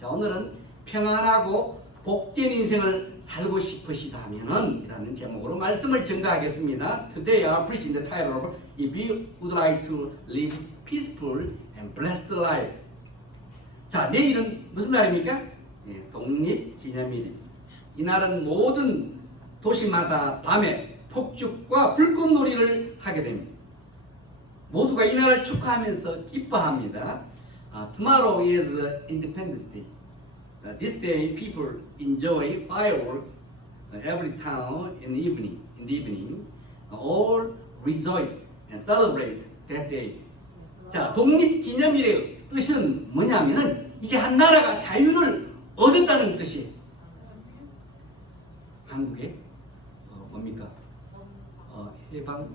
자, 오늘은 평안하고 복된 인생을 살고 싶으시다면은 이라는 제목으로 말씀을 전가하겠습니다. Today I preach in the title of If you would like to live peaceful and blessed life. 자, 내일은 무슨 날입니까? 독립기념일입니다. 이날은 모든 도시마다 밤에 폭죽과 불꽃놀이를 하게 됩니다. 모두가 이날을 축하하면서 기뻐합니다. Tomorrow is Independence Day. This day, people enjoy fireworks every town in the evening. All rejoice and celebrate that day. 자, 독립기념일의 뜻은 뭐냐면은 이제 한 나라가 자유를 얻었다는 뜻이에요. 한국에 뭡니까? 해방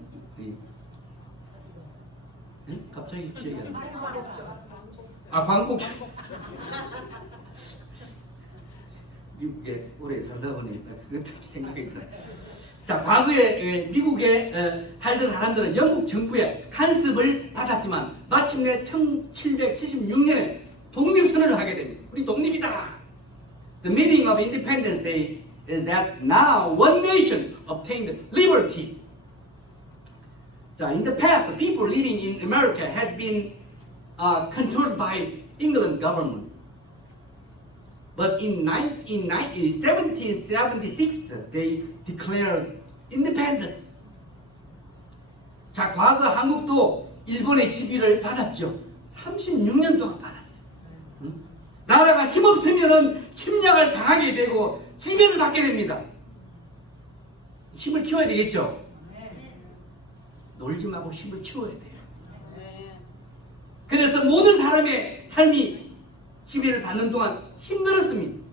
갑자기 기억이 안 나. 광복절. 미국에 오래 살다 보니까 그것도 생각이 들어요. 자, 과거에 미국에 살던 사람들은 영국 정부의 간섭을 받았지만 마침내 1776년에 독립선언을 하게 됩니다. 우리 독립이다. The meaning of Independence Day is that now one nation obtained liberty. 자, in the past, the people living in America had been controlled by England government. But in 1776, they declared independence. 자, 과거 한국도 일본의 지위를 받았죠. 36년 동안 받았어요. 나라가 힘없으면 침략을 당하게 되고 지배를 받게 됩니다. 힘을 키워야 되겠죠. 놀지 말고 힘을 키워야 돼요. 그래서 모든 사람의 삶이 지배를 받는 동안 힘들었습니다.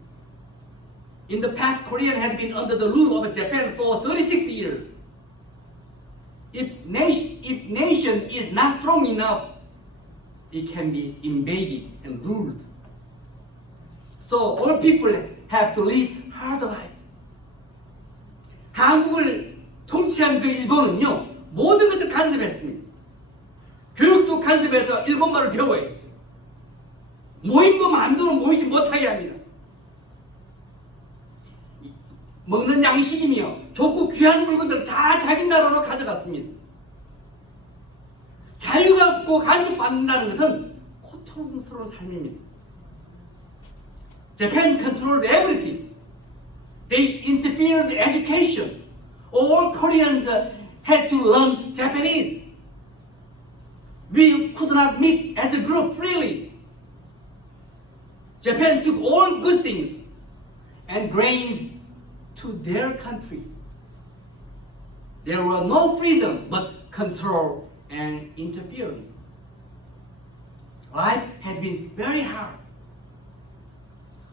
In the past, Korea had been under the rule of Japan for 36 years. If nation is not strong enough, it can be invaded and ruled. So all people have to live hard life. 한국을 통치한 그 일본은요, 모든 것을 간섭했습니다. 교육도 간섭해서 일본말을 배워야 했어요. 모임도 만두는 모이지 못하게 합니다. 먹는 양식이며 좋고 귀한 물건들을 다 자기 나라로 가져갔습니다. 자유가 없고 간섭받는다는 것은 고통스러운 삶입니다. Japan controlled everything. They interfered in education. All Koreans had to learn Japanese. We could not meet as a group freely. Japan took all good things and grains to their country. There was no freedom but control and interference. Life had been very hard.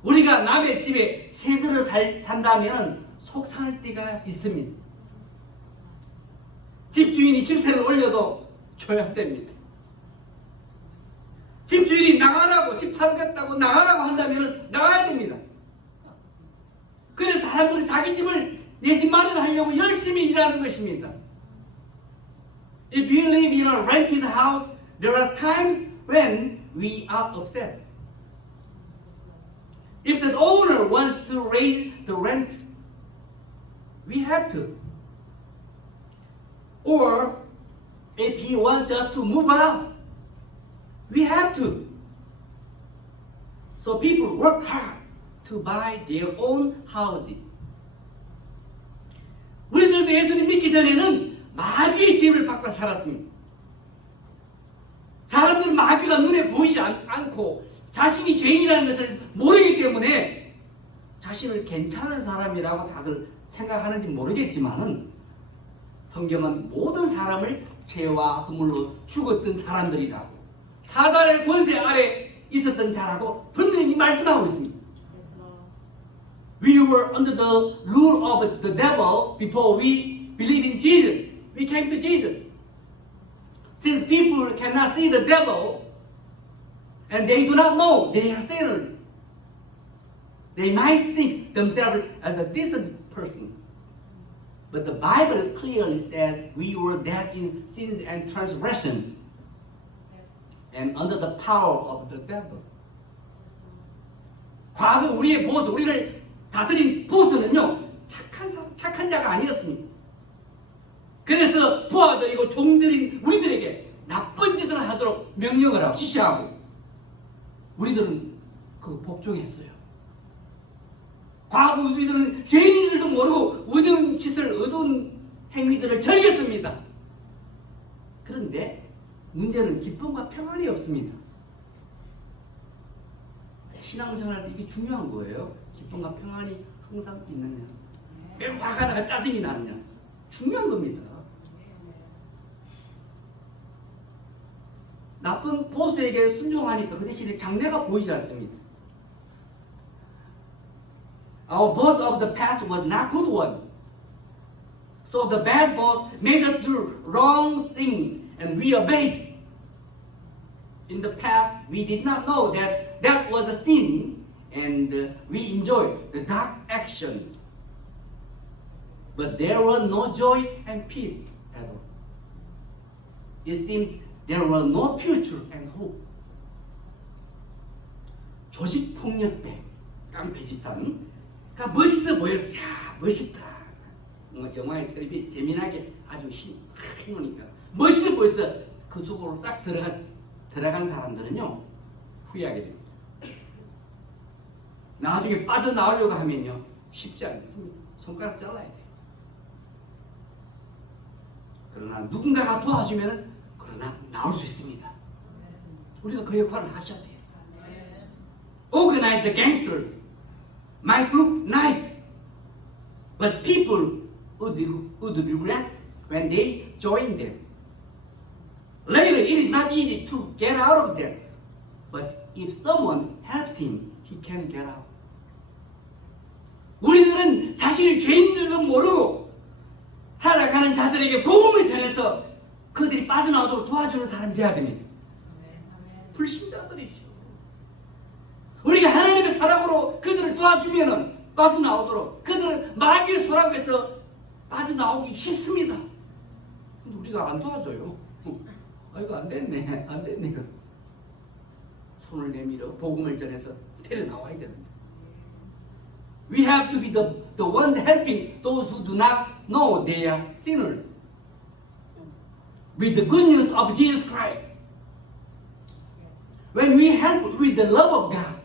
우리가 남의 집에 제대로 산다면 속상할 때가 있습니다. 집주인이 집세를 올려도 조약됩니다. 집주인이 나가라고, 집 팔겠다고 나가라고 한다면 나가야 됩니다. 그래서 사람들은 자기 집을 내 집 마련하려고 열심히 일하는 것입니다. If you live in a rented house, there are times when we are upset. If the owner wants to raise the rent, we have to. Or if he wants us to move out, we have to. So people work hard to buy their own houses. 우리들도 예수님 믿기 전에는 마귀의 지배를 받고 살았습니다. 사람들은 마귀가 눈에 보이지 않고 자신이 죄인이라는 것을 모르기 때문에 자신을 괜찮은 사람이라고 다들 생각하는지 모르겠지만은 성경은 모든 사람을 죄와 허물로 죽었던 사람들이라고 사단의 권세 아래 있었던 자라고 분명히 말씀하고 있습니다. We were under the rule of the devil before we believed in Jesus. We came to Jesus. Since people cannot see the devil and they do not know they are sinners, they might think themselves as a decent person. But the Bible clearly says we were dead in sins and transgressions and under the power of the devil. 과거 우리의 보스, 우리를 다스린 보스는요, 착한 자가 아니었습니다. 그래서 부하들이고 종들인 우리들에게 나쁜 짓을 하도록 명령을 하고 지시하고 우리들은 그 복종했어요. 과거 우리들은 죄인인 줄도 모르고 어두운 짓을, 어두운 행위들을 즐겼습니다. 그런데 문제는 기쁨과 평안이 없습니다. 신앙생활 때 이게 중요한 거예요. 기쁨과 평안이 항상 있느냐, 매우 화가 나가 짜증이 나느냐, 중요한 겁니다. 나쁜 보스에게 순종하니까 그 대신에 장래가 보이지 않습니다. Our boss of the past was not good one. So the bad boss made us do wrong things and we obeyed. In the past, we did not know that that was a sin and we enjoyed the dark actions. But there was no joy and peace ever. It seemed there was no future and hope. 조직폭력배, 깡패 집단. 그러니까 멋있어 보였어. 야, 멋있다. 영화의 텔레비 재미나게 아주 힘으니까 멋있어 보였어. 그 속으로 싹 들어간 사람들은요, 후회하게 됩니다. 나중에 빠져나오려고 하면요, 쉽지 않습니다. 손가락 잘라야 돼요. 그러나 누군가가 도와주면 그러나 나올 수 있습니다. 우리가 그 역할을 하셔야 돼요. Organize the gangsters might look nice, but people would regret when they join them. Later, it is not easy to get out of them, but if someone helps him, he can get out. 우리들은 자신이 죄인인 줄도 모르고 살아가는 자들에게 복음을 전해서 그들이 빠져나오도록 도와주는 사람이 되어야 됩니다. 불신자들이죠. 우리가 하나님의 사랑으로 그들을 도와주면 빠져나오도록, 그들은 마귀의 소락에서 빠져나오기 쉽습니다. 근데 우리가 안 도와줘요. 이거 안 됐네, 안 됐네. 손을 내밀어 복음을 전해서 데려 나와야 됩니다. We have to be the ones helping those who do not know they are sinners with the good news of Jesus Christ. When we help with the love of God,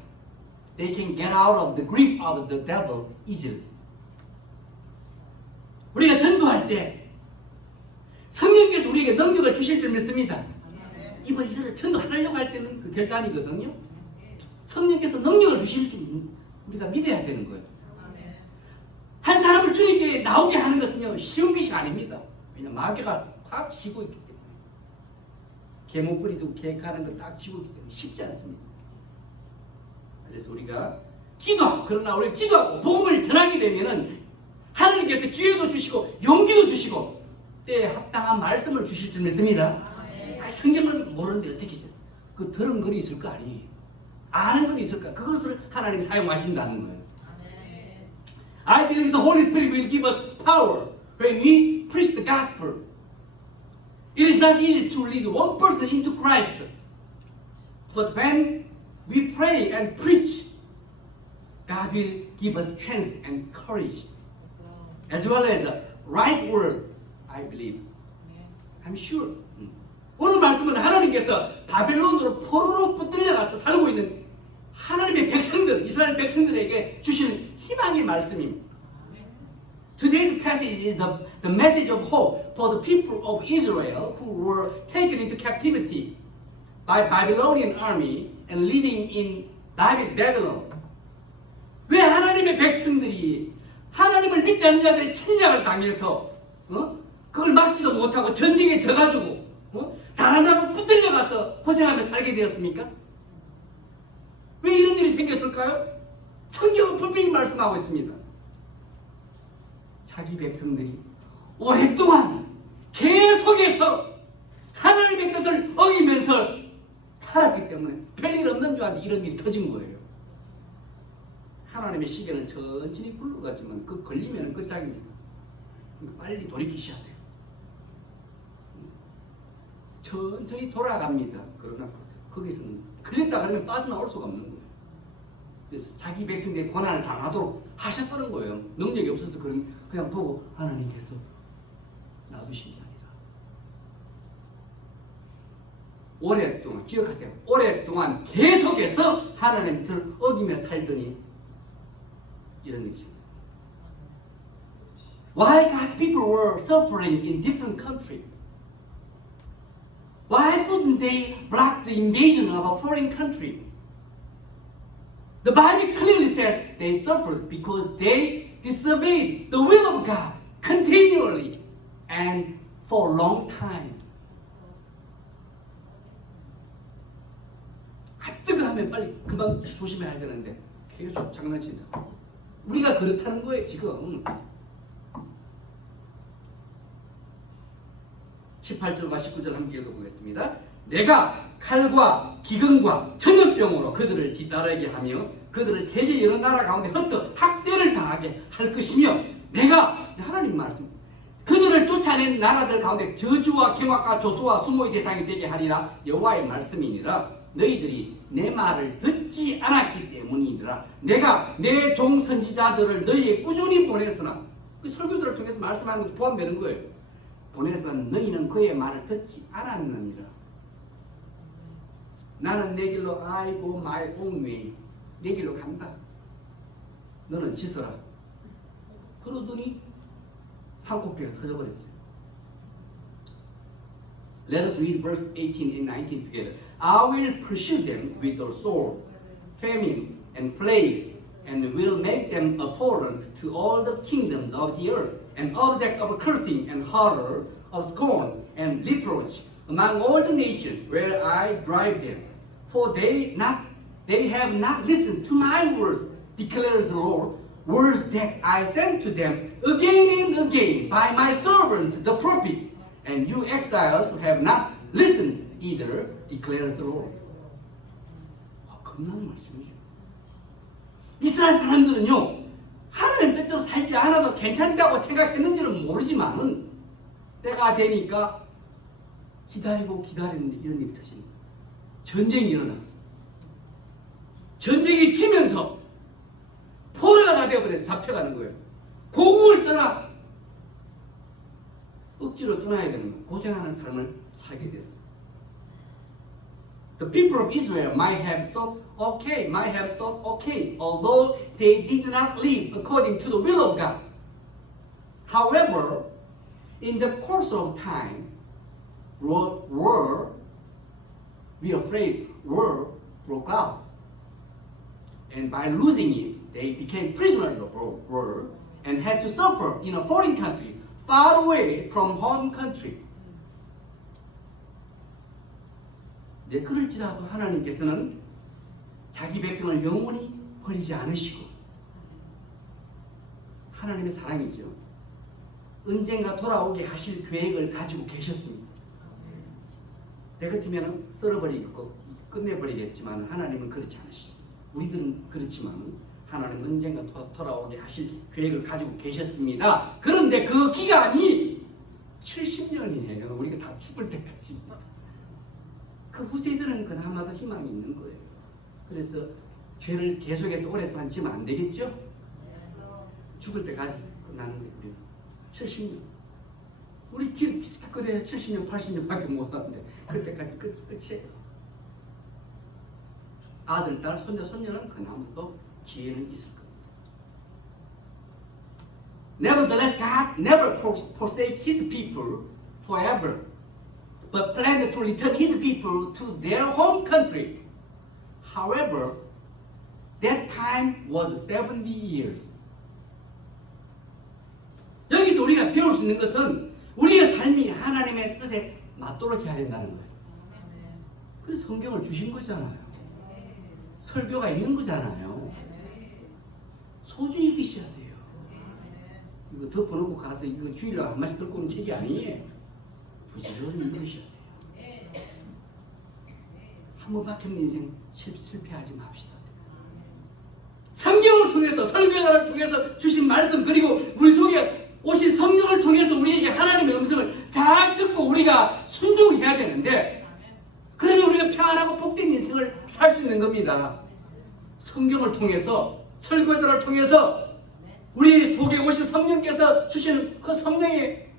they can get out of the grip of the devil easily. 우리가 전도할 때 성령께서 우리에게 능력을 주실 줄 믿습니다. 이번 이전에 전도하려고 할 때는 그 결단이거든요. 성령께서 능력을 주실 줄 우리가 믿어야 되는 거예요. 한 사람을 주님께 나오게 하는 것은요, 쉬운 것이 아닙니다. 왜냐하면 마귀가 확 쥐고 있기 때문에. 개목걸이도 계획하는 거 딱 쥐고 있기 때문에 쉽지 않습니다. 그래서 우리가 그러나 우리가 기도하고 복음을 전하게 되면은 하나님께서 기회도 주시고 용기도 주시고 때에 합당한 말씀을 주실 줄 믿습니다. 성경을 모르는데 어떻게 그 들은 글이 있을 거 아니에요. 아는 글이 있을까? 그것을 하나님이 사용하신다는 거예요. I believe the Holy Spirit will give us power when we preach the gospel. It is not easy to lead one person into Christ. But when we pray and preach, God will give us strength and courage, as well as the right word, I believe. I'm sure. 오늘 말씀은 하나님께서 바벨론으로 포로로 붙들려가서 살고 있는 하나님의 백성들, 이스라엘 백성들에게 주시는 희망의 말씀입니다. Today's passage is the message of hope for the people of Israel who were taken into captivity by Babylonian army and living in Babylon. 왜 하나님의 백성들이 하나님을 믿지 않는 자들의 침략을 당해서 그걸 막지도 못하고 전쟁에 져가지고 다른 나라로 붙들려가서 고생하며 살게 되었습니까? 왜 이런 일이 생겼을까요? 성경은 분명히 말씀하고 있습니다. 자기 백성들이 오랫동안 계속해서 하나님의 뜻을 어기면서 살았기 때문에 별일 없는 줄 알았는데 이런 일이 터진 거예요. 하나님의 시계는 천천히 굴러가지만 그 걸리면 끝장입니다. 빨리 돌이키셔야 돼요. 천천히 돌아갑니다. 그러나 거기서는 걸렸다 그러면 빠져나올 수가 없는 거예요. 그래서 자기 백성들의 고난을 당하도록 하셨다는 거예요. 능력이 없어서 그냥 보고 하나님께서 놔두신 게 아니라 오랫동안 기억하세요. 오랫동안 계속해서 하나님의 뜻을 어기며 살더니 이런 얘기죠. Why God's people were suffering in different countries? Why couldn't they block the invasion of a foreign country? The Bible clearly said they suffered because they disobeyed the will of God continually and for a long time. 뜨거 하면 빨리 금방 조심해야 되는데 계속 장난친다. 우리가 그렇다는 거예요 지금. 18절과 19절 함께 읽어보겠습니다. 내가 칼과 기근과 전염병으로 그들을 뒤따르게 하며 그들을 세계 여러 나라 가운데 헛되이 학대를 당하게 할 것이며 내가 하나님 말씀 그들을 쫓아낸 나라들 가운데 저주와 경악과 조소와 수모의 대상이 되게 하리라. 여호와의 말씀이니라. 너희들이 내 말을 듣지 않았기 때문이니라. 내가 내 종 선지자들을 너희에 꾸준히 보냈으나 그 설교들을 통해서 말씀하는 것도 포함되는 거예요. 보내서 너희는 그의 말을 듣지 않았느니라. 나는 내 길로 아이고 my own way 내 길로 간다. 너는 지서라. 그러더니 산코피가 터져버렸어요. Let us read verse 18 and 19 together. I will pursue them with the sword, famine, and plague, and will make them abhorrent to all the kingdoms of the earth, an object of cursing and horror, of scorn and reproach among all the nations where I drive them. For they have not listened to my words, declares the Lord, words that I sent to them again and again by my servants the prophets. And you exiles have not listened either, declares the Lord. 겁나는 말씀이죠. 이스라엘 사람들은요, 하나님 뜻대로 살지 않아도 괜찮다고 생각했는지는 모르지만은 때가 되니까 기다리고 기다렸는데 이런 일이 터집니다. 전쟁이 일어났어. 전쟁이 치면서 포로가 되어버려서 잡혀가는 거예요. 고국을 떠나 억지로 떠나야 되는 거예요. 고생하는 삶을 살게 됐어요. The people of Israel might have thought okay, although they did not live according to the will of God. However, in the course of time, war broke out. And by losing it, they became prisoners of war and had to suffer in a foreign country, far away from home country. 그럴지라도 하나님께서는 자기 백성을 영원히 버리지 않으시고 하나님의 사랑이죠. 언젠가 돌아오게 하실 계획을 가지고 계셨습니다. 내 같으면 썰어버리고 끝내버리겠지만 하나님은 그렇지 않으시죠. 우리들은 그렇지만 하나님은 언젠가 돌아오게 하실 계획을 가지고 계셨습니다. 그런데 그 기간이 70년이에요. 우리가 다 죽을 때까지입니다. 그 후세들은 그나마 더 희망이 있는 거예요. 그래서 죄를 계속해서 오랫동안 지면 안 되겠죠? 죽을 때까지 끝나는 거예요. 우리는 70년. 우리 그래 70년, 80년밖에 못 하는데 그때까지 끝이에요. 아들, 딸, 손자, 손녀는 그나마 또 기회는 있을 겁니다. Nevertheless, God never forsake His people forever, but planned to return His people to their home country. However, that time was 70 years. 여기서 우리가 배울 수 있는 것은 우리의 삶이 하나님의 뜻에 맞도록 해야 된다는 거예요. 그래서 성경을 주신 거잖아요. 설교가 있는 거잖아요. 소중히 읽으셔야 돼요. 이거 덮어놓고 가서 이거 주일날 한 말씩 듣고 오는 책이 아니에요. 부지런히 읽으셔야 돼요. 한 번 박힌 인생 실패하지 맙시다. 성경을 통해서 설교를 통해서 주신 말씀 그리고 우리 속에 오신 성령을 통해서 우리에게 하나님의 음성을 잘 듣고 우리가 순종해야 되는데 그러면 우리가 평안하고 복된 인생을 살 수 있는 겁니다. 성경을 통해서 설교자를 통해서 우리 속에 오신 성령께서 주시는 그 성령의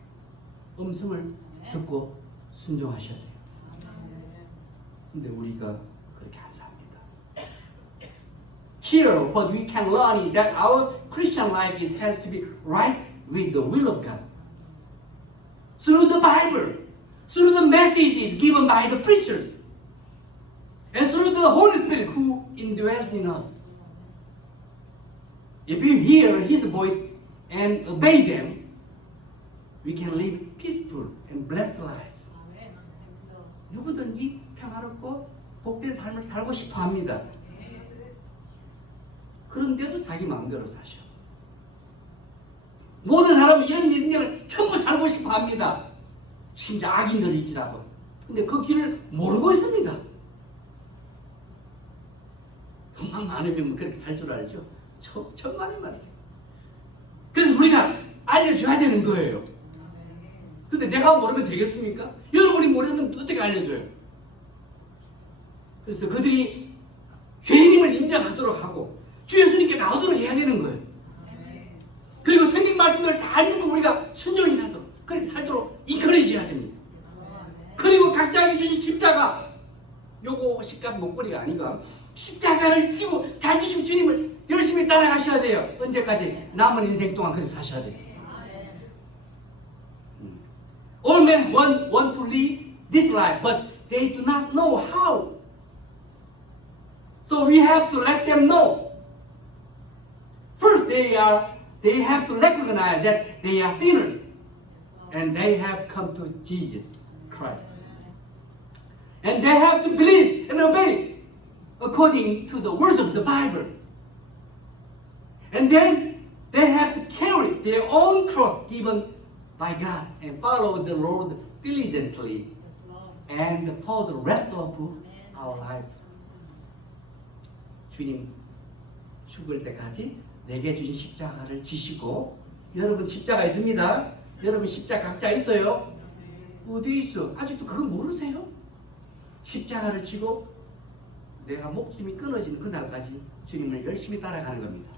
음성을 듣고 순종하셔야 돼요. 근데 우리가 그렇게 안 삽니다. Here, what we can learn is that our Christian life has to be right with the will of God. Through the Bible, through the messages given by the preachers, and through the Holy Spirit who indwells in us. If you hear His voice and obey them, we can live peaceful and blessed life. 누구든지 평화롭고 복된 삶을 살고 싶어 합니다. 그런데도 자기 마음대로 사셔. 모든 사람은 이런 인생을 전부 살고 싶어 합니다. 심지어 악인들일지라도. 근데 그 길을 모르고 있습니다. 돈만 많으면 그렇게 살 줄 알죠? 천만의 말씀. 그래서 우리가 알려줘야 되는 거예요. 근데 내가 모르면 되겠습니까? 여러분이 모르면 어떻게 알려줘요? 그래서 그들이 죄인임을 인정하도록 하고 주 예수님께 나오도록 해야 되는 거예요. 그리고 성경 말씀을 잘 듣고 우리가 순종해야 하도록 그렇게 살도록 인커리지 해야 됩니다. 그리고 각자에게 주신 십자가, 요거 십자가 목걸이가 아니가, 십자가를 지고 잘 주신 주님을 열심히 따라가셔야 돼요. 언제까지? 남은 인생 동안 그렇게 사셔야 돼요. All men want to live this life, but they do not know how. So we have to let them know. First, they have to recognize that they are sinners, and they have come to Jesus Christ, and they have to believe and obey according to the words of the Bible. And then they have to carry their own cross given by God and follow the Lord diligently and for the rest of our life. 주님 죽을 때까지 내게 주신 십자가를 지시고, 여러분 십자가 있습니다. 여러분 십자가 각자 있어요. 어디 있어? 아직도 그거 모르세요? 십자가를 지고 내가 목숨이 끊어지는 그날까지 주님을 열심히 따라가는 겁니다.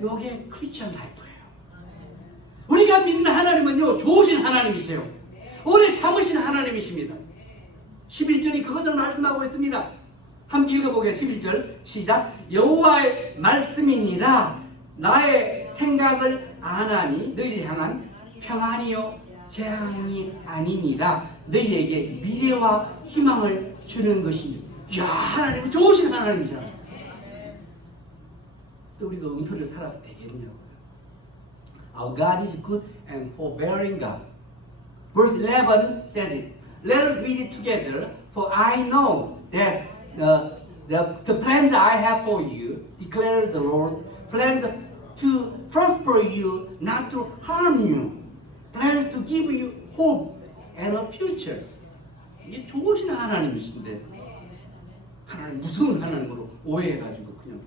이게 크리스천 라이프예요. 우리가 믿는 하나님은요, 좋으신 하나님이세요. 오래 참으신 하나님이십니다. 11절이 그것을 말씀하고 있습니다. 함께 읽어보겠습니다. 11절 시작. 여호와의 말씀이니라. 나의 생각을 아나니 너희를 향한 평안이요 재앙이 아니니라. 너희에게 미래와 희망을 주는 것이니. 이야, 하나님은 좋으신 하나님이잖아요. 또 우리가 엉터리를 살아서 되겠냐고요. Our God is good and forbearing God. Verse 11 says it. Let us read it together. For I know that the plans I have for you, declares the Lord, plans to prosper you, not to harm you, plans to give you hope and a future. 이게 좋으신 하나님이신데 하나님 무서운 하나님으로 오해해가지고 그냥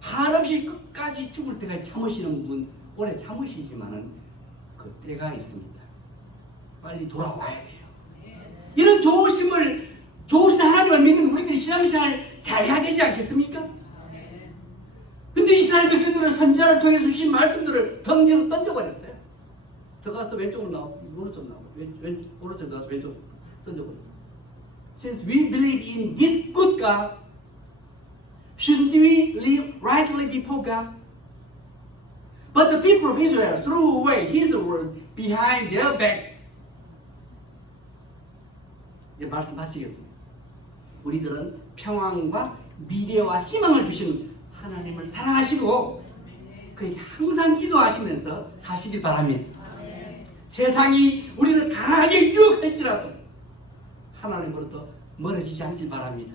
한없이 끝까지 죽을 때까지 참으시는 분, 오래 참으시지만은 그 때가 있습니다. 빨리 돌아와야 돼요. 이런 좋으신 하나님을 믿는 우리들이 신앙생활 잘해야 되지 않겠습니까? 근데 이스라엘 백성들은 선지자를 통해 주신 말씀들을 덩기로 던져버렸어요. 들어가서 왼쪽으로 나오고 오른쪽으로 나오고 오른쪽으로 나와서 왼쪽으로 던져버렸어요. Since we believe in this good God, shouldn't we live rightly before God? But the people of Israel threw away His word behind their backs. 이제 말씀 마치겠습니다. 우리들은 평안과 미래와 희망을 주시는 하나님을 사랑하시고 그에게 항상 기도하시면서 사시길 바랍니다. 세상이 우리를 강하게 유혹할지라도 하나님으로부터 멀어지지 않길 바랍니다.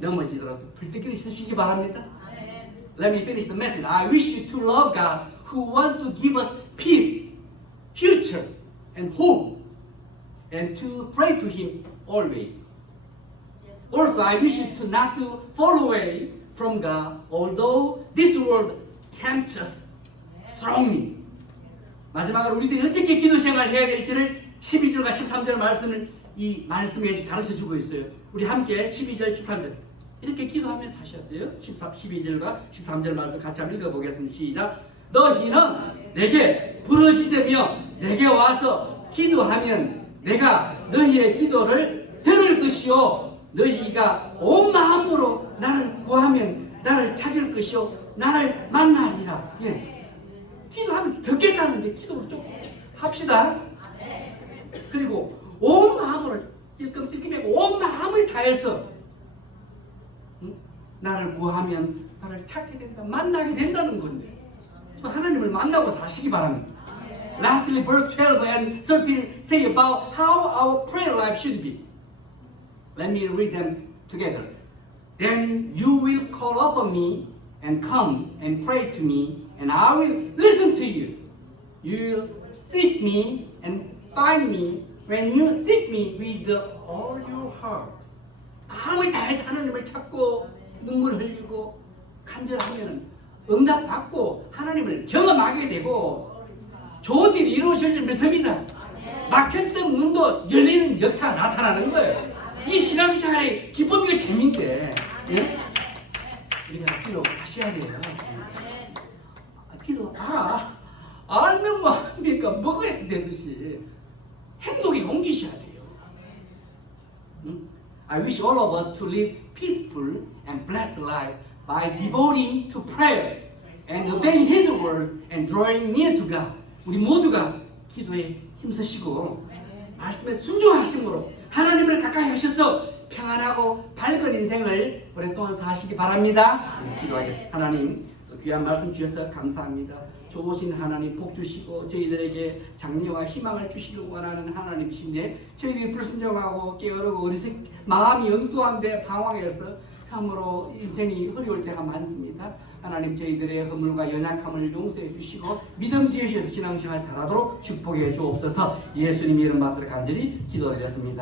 넘어지더라도 불때끼리 쓰시기 바랍니다. Let me finish the message. I wish you to love God who wants to give us peace, future, and hope, and to pray to Him always. Also, I wish you to not to fall away from God, although this world tempts us strongly. 마지막으로 우리들이 어떻게 기도 생활을 해야 될지를 12절과 13절 말씀을 이 말씀에 가르쳐 주고 있어요. 우리 함께 12절 13절 이렇게 기도하며 사셔야 돼요. 12절과 13절 말씀 같이 한번 읽어보겠습니다. 시작. 너희는 내게 부르짖으며 내게 와서 기도하면 내가 너희의 기도를 들을 것이요 너희가 온 마음으로 나를 구하면 나를 찾을 것이요 나를 만나리라. 예. 기도하면 듣겠다는데 기도를 좀 합시다. 그리고 온 마음으로 찔끔찔끔하고 온 마음을 다해서 나를 구하면 나를 찾게 된다, 만나게 된다는 건데 하나님을 만나고 사시기 바랍니다. Lastly, verse 12 and 13 say about how our prayer life should be. Let me read them together. Then you will call upon me and come and pray to me, and I will listen to you. You will seek me and find me when you seek me with all your heart. 마음을 다해서 하나님을 찾고 눈물 흘리고 간절하면 응답받고 하나님을 경험하게 되고 좋은 일이 이루어질 줄 믿습니다. 막혔던 문도 열리는 역사가 나타나는 거예요. 이 신앙생활의 기쁨이고 재미인데 예? 우리가 기도하셔야 돼요. 기도 알면 뭐 합니까? 먹어야 되듯이 행동에 옮기셔야 돼요. I wish all of us to live peaceful and blessed life by devoting to prayer and obeying His word and drawing near to God. 우리 모두가 기도에 힘쓰시고 말씀에 순종하심으로 하나님을 가까이 하셔서 평안하고 밝은 인생을 오랫동안 사시기 바랍니다. 기도하겠습니다. 하나님 귀한 말씀 주셔서 감사합니다. 좋으신 하나님 복 주시고 저희들에게 장래와 희망을 주시려고 원하는 하나님이신데 저희들이 불순종하고 게으르고 어리석 마음이 엉뚱한데 방황해서 참으로 인생이 흐려울 때가 많습니다. 하나님 저희들의 허물과 연약함을 용서해 주시고 믿음 지으셔서 신앙생활 잘하도록 축복해 주옵소서. 예수님 이름 받들어 간절히 기도드렸습니다.